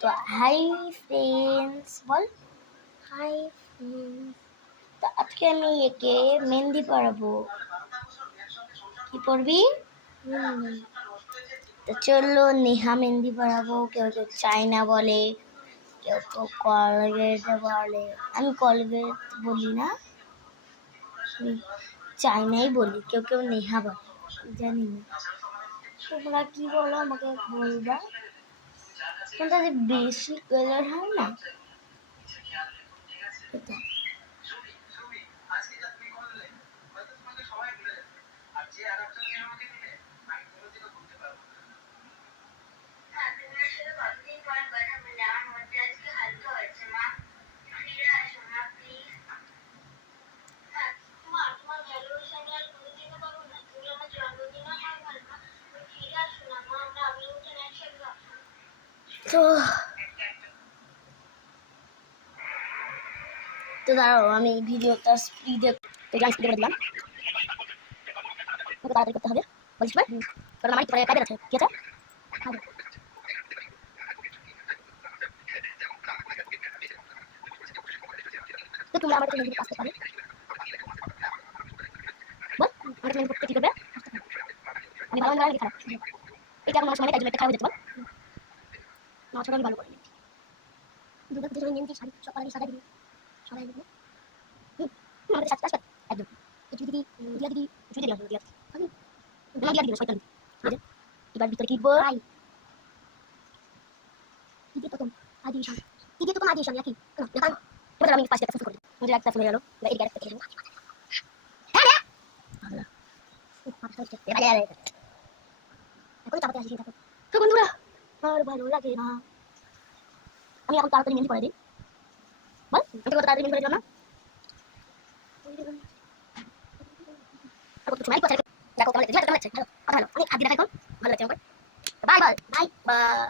তো hi friends বল। Hi friends, তো আজকে আমি একে মেহেন্দি পরাবো। কি পরবি? তো চলো নেহা মেহেন্দি পরাবো। কেউ কেউ চায়না বলে, কেউ কেউ কলগেট বলে। আমি কলগেট বলি না, চায়নাই বলি। কেউ কেউ নেহা বলে, জানি না। তোমরা কি বলো আমাকে বলবা। কোনটা যে বেশি কালার হয় না এটা। তো তো দাঁড়াও, আমি ভিডিওটা স্পিডে করে দিলাম। তাড়াতাড়ি করতে হবে, বলছিস ভাই? কারণ আমার একটু পরে কাজের আছে। কি আছে? তো তোমরা আমার কাছে মেহেন্দি আসতে পারো। বল আমার কাছে মেহেন্দি করতে কি করবে? আমি ভালো না খারাপ? এটা আমার সময় তাই জন্য একটা খারাপ হয়ে যাচ্ছে। বল না, ছোট আমি ভালো করিনি। দুর্গা পুজোর মেহেন্দি শাড়ি সকালে আমি সাদা দিই, সবাই দিই। আমাদের সাথে আসবে একদম। তো দিদি দিয়া দিদি চুই দিলাম দিয়া আমি না দিয়া দিদি শয়তান দিদি। এবার ভিতরে কি বল? দিদি প্রথম আদি শান, দিদি তো তোমার আদি শান নাকি না দেখান। এবার আমি পাঁচটা ফুল করে দিই। মুঝে একটা ফুল গেল এবার এই গ্যারেজটা খেলবো। হ্যাঁ হ্যাঁ এবার এখন চাপাতে আসি থাকো। তো বন্ধুরা আর ভালো লাগে না। আমি এখন তাড়াতাড়ি মেহেন্দি করে দিই। বল আমি তো তাড়াতাড়ি মেহেন্দি করে দিলাম না। দেখো কেমন লাগছে, কেমন লাগছে? ভালো কথা, ভালো। আমি হাত দিয়ে দেখা এখন ভালো লাগছে আমার। Bye bye bye bye.